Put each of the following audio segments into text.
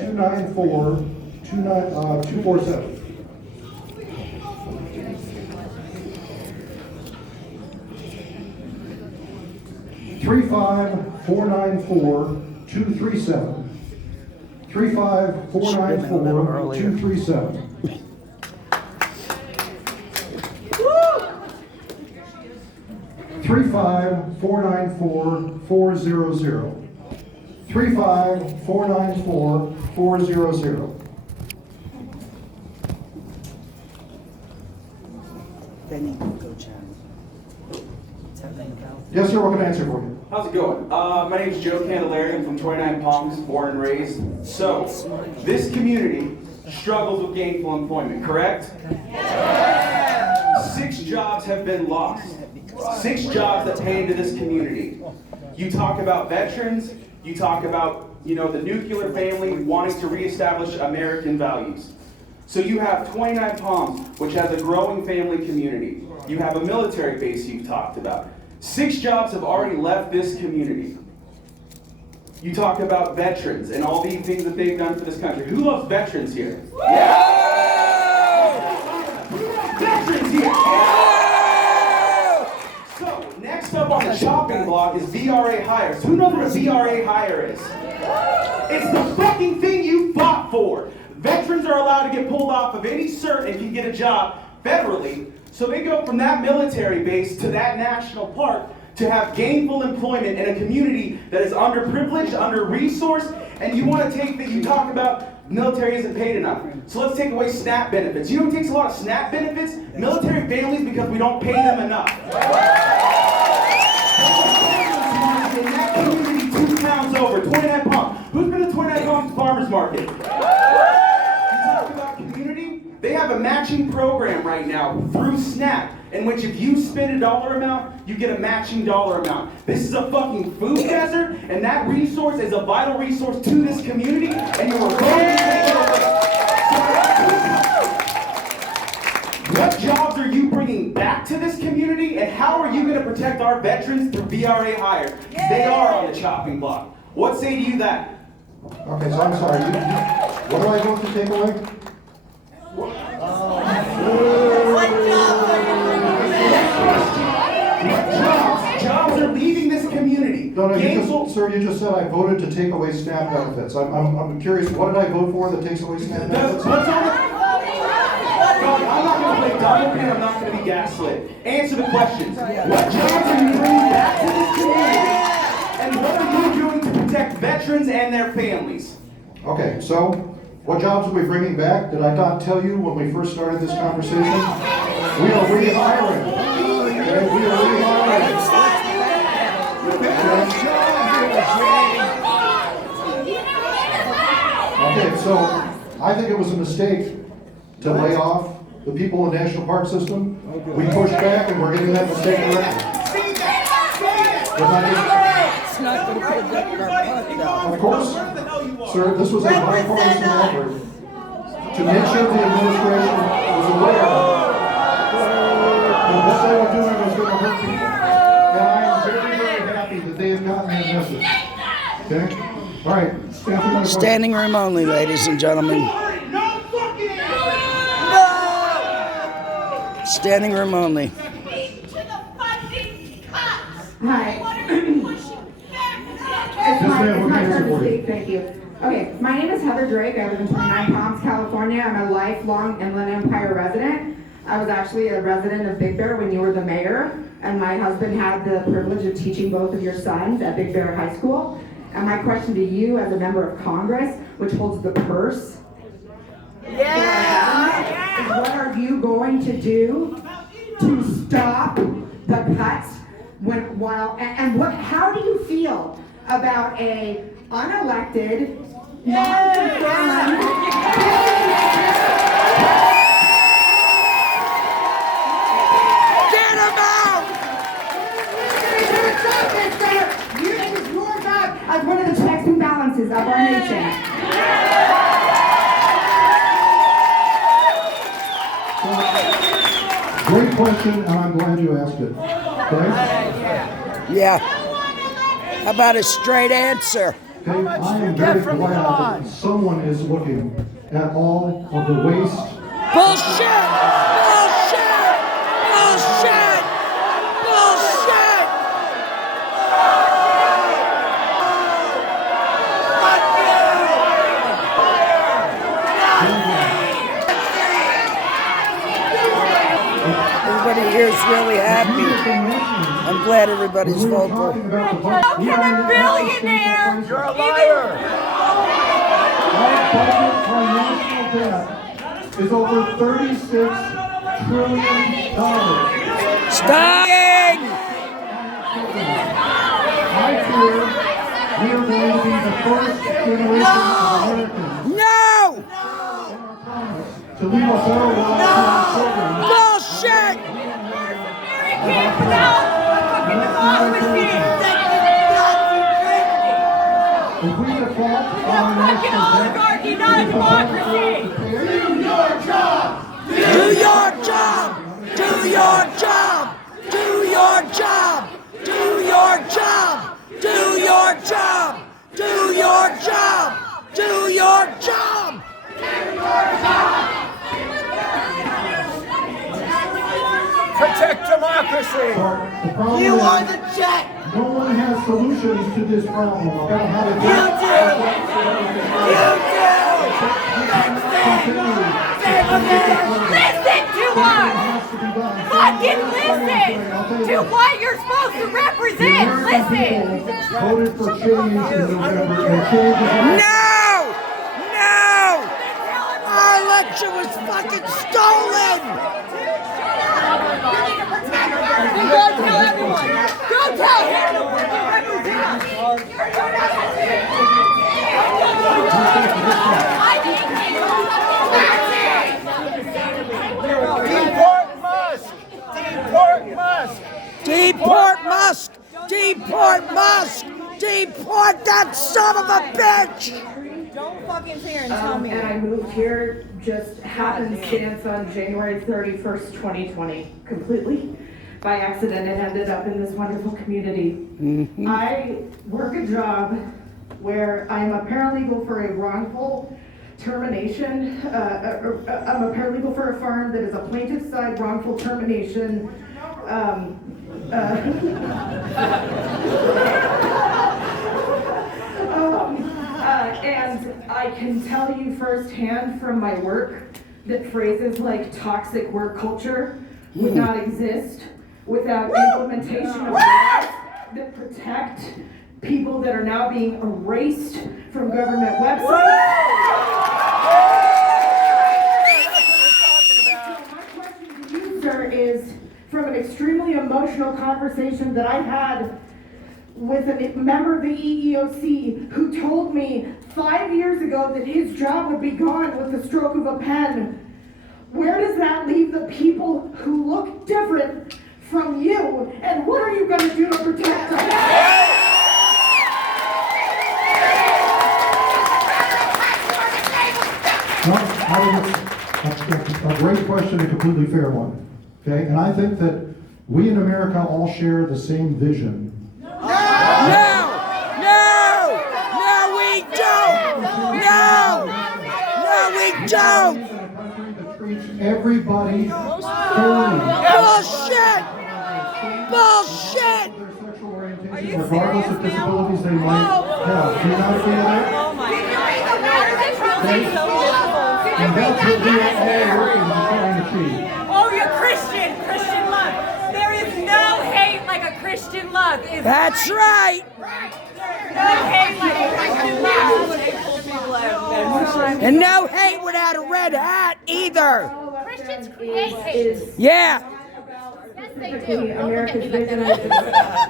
247. 35494-237. 35494-237. 35494-400. 35494-400. Benny, go Chad. Yes, sir, what can I answer for you? How's it going? My name is Joe Candelaria. I'm from 29 Palms, born and raised. So, this community struggles with gainful employment, correct? Yeah. 6 jobs have been lost. 6 jobs that pay into this community. You talk about veterans, you talk about, the nuclear family wanting to reestablish American values. So you have 29 Palms, which has a growing family community. You have a military base you've talked about. 6 jobs have already left this community. You talk about veterans and all the things that they've done for this country. Who loves veterans here? Yeah! Who loves veterans here? Yeah! So, next up on the chopping block is VRA hires. Who knows what a VRA hire is? It's the fucking thing you fought for. Veterans are allowed to get pulled off of any cert and can get a job federally. So they go from that military base to that national park to have gainful employment in a community that is underprivileged, under-resourced, and you want to take that you talk about military isn't paid enough. So let's take away SNAP benefits. You know who takes a lot of SNAP benefits? Military families, because we don't pay them enough. In that community 2 towns over, 29 Palms. Who's been to 29 Palms Farmers Market? They have a matching program right now through SNAP, in which if you spend a dollar amount, you get a matching dollar amount. This is a fucking food desert, and that resource is a vital resource to this community, and you are going to take it away. What jobs are you bringing back to this community, and how are you going to protect our veterans through VRA hire? They are on the chopping block. What say to you that? Okay, so I'm sorry. What do I vote to take away? Jobs are leaving this community. No, sir, you just said I voted to take away SNAP benefits. I'm curious, what did I vote for that takes away SNAP benefits? I'm not going to play double pin. I'm not going to be gaslit. Answer the questions. What jobs are you bringing back to this community? And what are you doing to protect veterans and their families? Okay, so what jobs are we bringing back? Did I not tell you when we first started this conversation? We are rehiring. Okay, we are rehiring. Okay, so I think it was a mistake to lay off the people in the National Park System. We pushed back and we're getting that mistake corrected. It's not going to protect our park, though. Of course, sir, this was a bipartisan effort to make sure the administration was aware that what they were doing was going to hurt people. And I am very, very happy that they have gotten that message. Okay? All right. Standing room only, ladies and gentlemen. Standing room only. Hi. It's my turn to speak, thank you. Okay, my name is Heather Drake. I live in 29 Palms, California. I'm a lifelong Inland Empire resident. I was actually a resident of Big Bear when you were the mayor, and my husband had the privilege of teaching both of your sons at Big Bear High School. And my question to you as a member of Congress, which holds the purse, is what are you going to do to stop the cuts how do you feel about a unelected, non-confirmed Get him out! You use your job as one of the checks and balances of our nation. Great question, and I'm glad you asked it. Okay? Yeah. How about a straight answer? Okay, I am very glad that someone is looking at all of the waste. Bullshit! Bullshit! Bullshit! Bullshit! Everybody here is really happy. I'm glad everybody's vocal. How can a billionaire? You're a liar. Our budget for national debt is over $36 trillion. Stop! I fear we are going to be the first generation of Americans No! to leave a better life to our children. Bullshit! Can't without a fucking democracy. If we default A on our fucking national debt, oligarchy, not a democracy. Do your job! Do your job! Do your job! Do your job! Do your job! Do your job! Do your job! Do your job! Protect democracy! the problem You is, are the jet! no one has solutions to this problem about how to You deal do! Listen to us. Fucking listen to what you're supposed to represent. Listen. Voted for change in November, and change is No! No! Our election was fucking stolen! Go tell everyone. Go tell him what you represent. Deport Musk! Deport Musk! Deport Musk! Deport Musk! Deport that son of a bitch! Don't fucking sit here and tell me. And I moved here just happenstance on January 31st, 2020, completely by accident. It ended up in this wonderful community. I work a job where I'm a paralegal for a wrongful termination. I'm a paralegal for a farm that is a plaintiff's side wrongful termination. And I can tell you firsthand from my work that phrases like toxic work culture would not exist without implementation of laws that protect people that are now being erased from government websites. So my question to you, sir, is from an extremely emotional conversation that I had with a member of the EEOC who told me 5 years ago that his job would be gone with the stroke of a pen. Where does that leave the people who look different from you? And what are you going to do to protect them? Well, a great question, a completely fair one. Okay, and I think that we in America all share the same vision. No! No! No, we don't! No! No, we don't! In a country that treats everybody fairly. Bullshit! Bullshit! Their sexual orientation, regardless of disabilities they might have. Do you not agree with that? And that's what we are all working on trying to achieve. Oh, you're Christian love. There is no hate like a Christian love. That's right! No hate like a Christian love. And no hate without a red hat either! Christians create hate. Yeah! Yes, they Specifically, do. Don't look at America's me like vision that.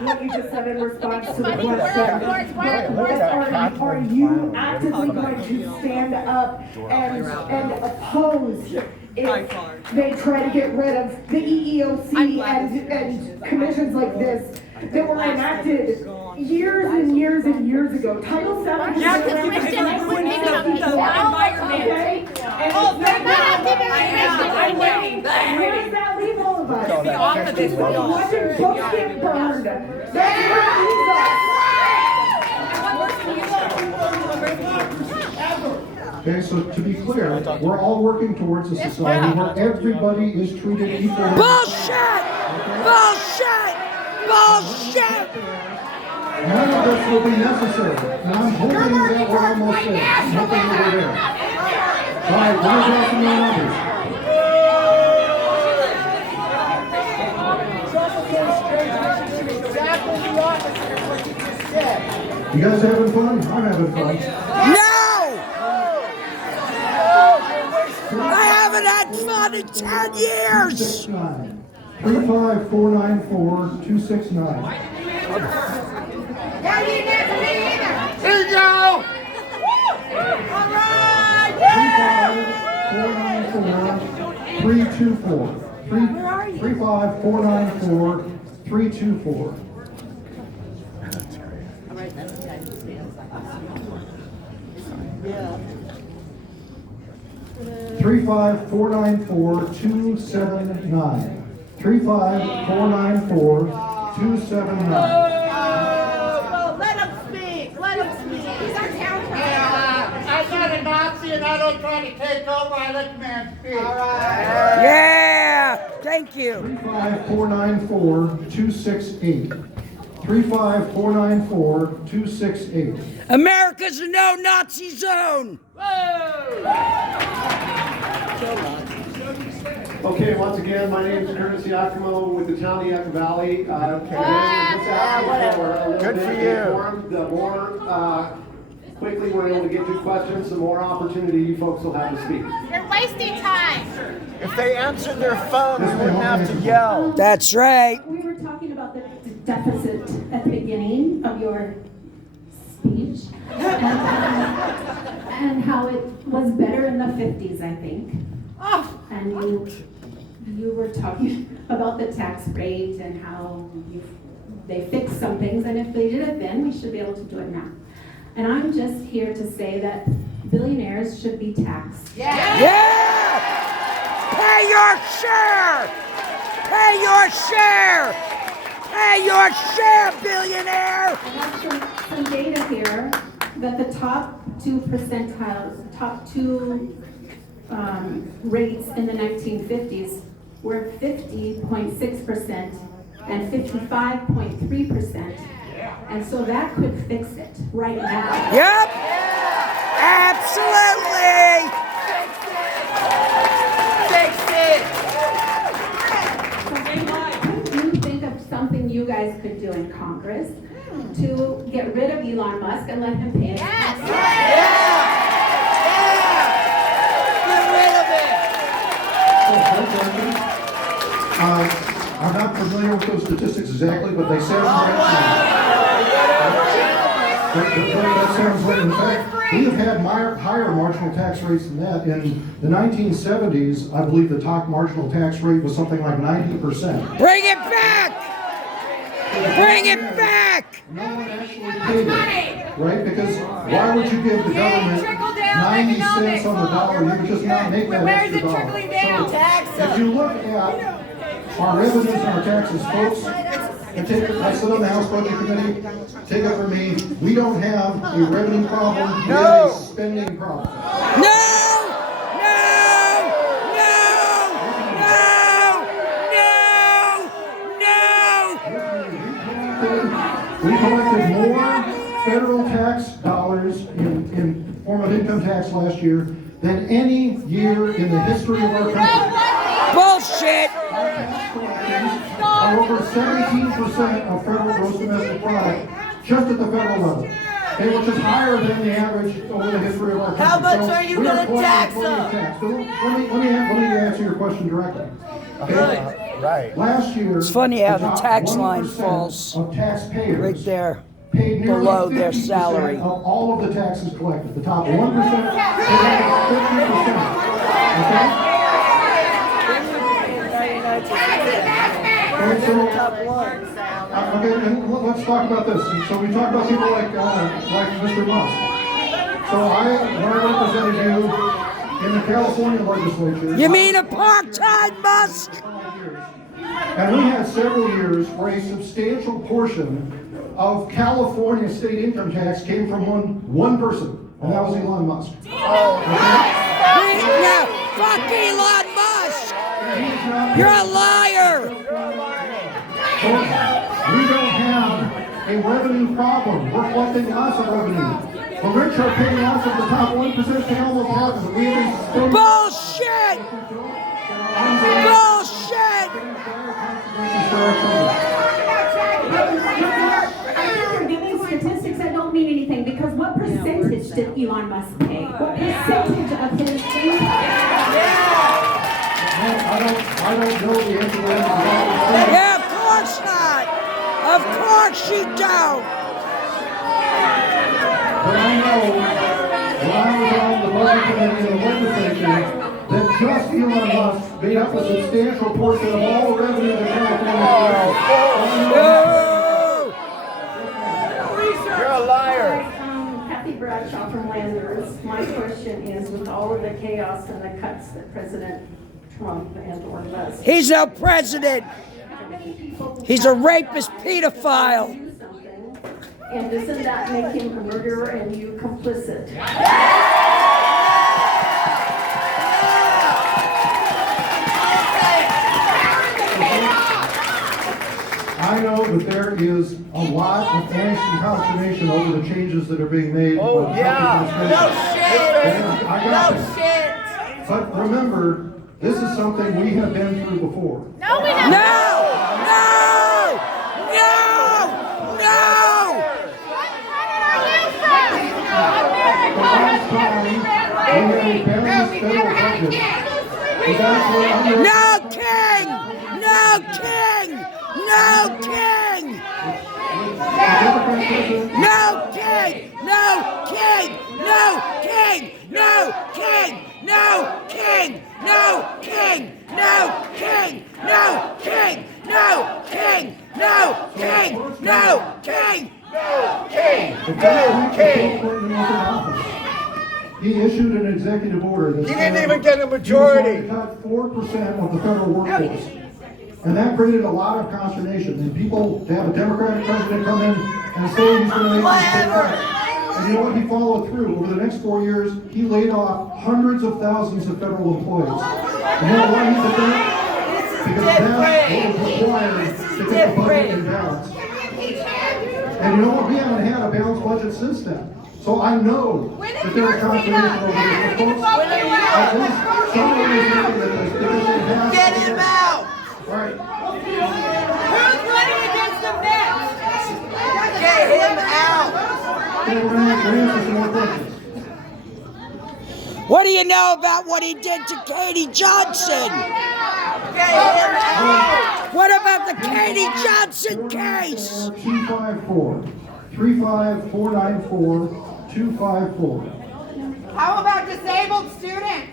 is what you just said in response to the Funny, question. words. Are you actively going to stand up and oppose if they try to get rid of the EEOC and commissions like this that were enacted years and years and years ago? Title VII. Yeah, because you guys ruining the environment. Okay? And Oh, it's not I'm waiting. where does that leave all of us? Be off of this with y'all. Watching books get burned. That's where it leaves us. And one person you Okay, so to be clear, we're all working towards a society where everybody is treated equally. Bullshit! Bullshit! Bullshit! None of this will be necessary. And I'm hoping that we're almost there. I'm hoping that we're there. All right, let me draw some more numbers. Exactly the opposite of what you just said. You guys having fun? I'm having fun. No! I haven't had fun in 10 years! 269. 35494 269. Here you go! All right! 35494 324. 35494 324. Yeah. 35494 35494 Oh, let him speak. Let him speak. He's our town council. I'm not a Nazi and I don't try to take over. I let the man speak. Yeah! Thank you. 35494 268. 35494 268. America's a no-Nazi zone! Okay, once again, my name is Curtis Yakimo with the town of Yucca Valley. Good for you. The more quickly we're able to get to questions, the more opportunity you folks will have to speak. You're wasting time. If they answered their phone, we wouldn't have to yell. That's right. We were talking about the deficit at the beginning of your speech and how it was better in the 50s, I think. And you were talking about the tax rate and how they fixed some things, and if they did it then, we should be able to do it now. And I'm just here to say that billionaires should be taxed. Yeah! Pay your share! Pay your share! Pay your share, billionaire! I have some data here that the top two percentiles, top two rates in the 1950s were 50.6% and 55.3%. And so that could fix it right now. Yep! Absolutely! Could you think of something you guys could do in Congress to get rid of Elon Musk and let him pay it? I'm not familiar with those statistics exactly, but they sound right. That sounds right. In fact, we have had higher marginal tax rates than that. In the 1970s, I believe the top marginal tax rate was something like 90%. Bring it back! Bring it back! No one actually paid it, right? Because why would you give the government 90 cents on the dollar? You would just not make that Where is extra it dollar. trickling down? So, if you look at our revenues and our taxes, folks, and I sit on the House Budget Committee, take it from me, we don't have a revenue problem, we have a spending problem. No! No! No! No! No! We collected more federal tax dollars in form of income tax last year than any year in the history of our country. Bullshit! Our tax collections are over 17% of federal gross domestic product, just at the federal level. Okay, which is higher than the average over the history of our country. How much So are you we gonna collecting tax plenty of them? tax. So let me answer your question directly. Okay? Right. Last year, It's funny how the top tax 1% line falls of taxpayers right there, paid nearly below their 50% salary. of all of the taxes collected. The top 1% paid 50%. Okay? Okay, so, okay, and let's talk about this. So we talk about people like Mr. Musk. So when I represented you in the California legislature. You mean apartheid, Musk? And we had several years where a substantial portion of California state income tax came from one person. and that was Elon Musk. Yeah, fuck Elon Musk! You're a liar! Folks, we don't have a revenue problem. We're collecting lots of revenue. The rich are paying us at the top 1% pay almost half of it. We have been spending... Bullshit! Bullshit! You're giving statistics that don't mean anything, because what percentage did Elon Musk pay? What percentage of his income? I don't know the answer to that. Yeah, of course not! Of course you don't! But I know, when I was on the budget committee in the legislature, that just Elon Musk made up a substantial portion of all the revenue that California You're a liar! Kathy Bradshaw from Landers. My question is, with all of the chaos and the cuts that President Trump and or Musk, He's no president! He's a rapist pedophile! and doesn't that make him a murderer and you complicit? I know that there is a lot of angst and consternation over the changes that are being made. Oh, yeah. No shit! But remember, this is something we have been through before. No, we don't. No! No! No! No! What planet are you from? America The has last never time been we ran had like a this. balanced We've federal never had a budget. king. Was actually under No king! No king! No king! the Democrat president. No king! No king! No king! No king! No king! No king! No king! No king! No king! No king! No king! The first week Bill Clinton was in office, he issued an executive order that He didn't even get a majority. He was going to cut 4% of the federal workforce. And that created a lot of consternation. And people, to have a Democratic president come in and say he's going to make these big cuts. And you know what? He followed through. Over the next 4 years, he laid off hundreds of thousands of federal employees. And you know why he did that? Because that's what was required to get the budget in balance. And you know what? We haven't had a balanced budget since then. So I know that there is consternation over this. But folks, at least someone is looking at this because it has Get him out! All right. Who's running against the Mets? Get him out! Okay, we're gonna answer some more questions. What do you know about what he did to Katie Johnson? Get him out! What about the Katie Johnson case? 254 35494 254. How about disabled students?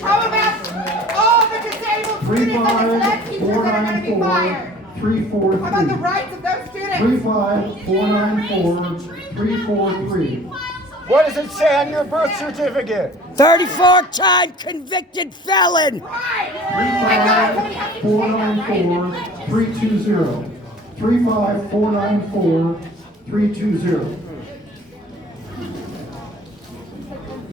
How about all the disabled students and the select teachers that are going to be 35494 fired? 343. How about the rights of those students? 35494 343. What does it say on your birth certificate? 34-time convicted felon. 35494 320. 35494 320.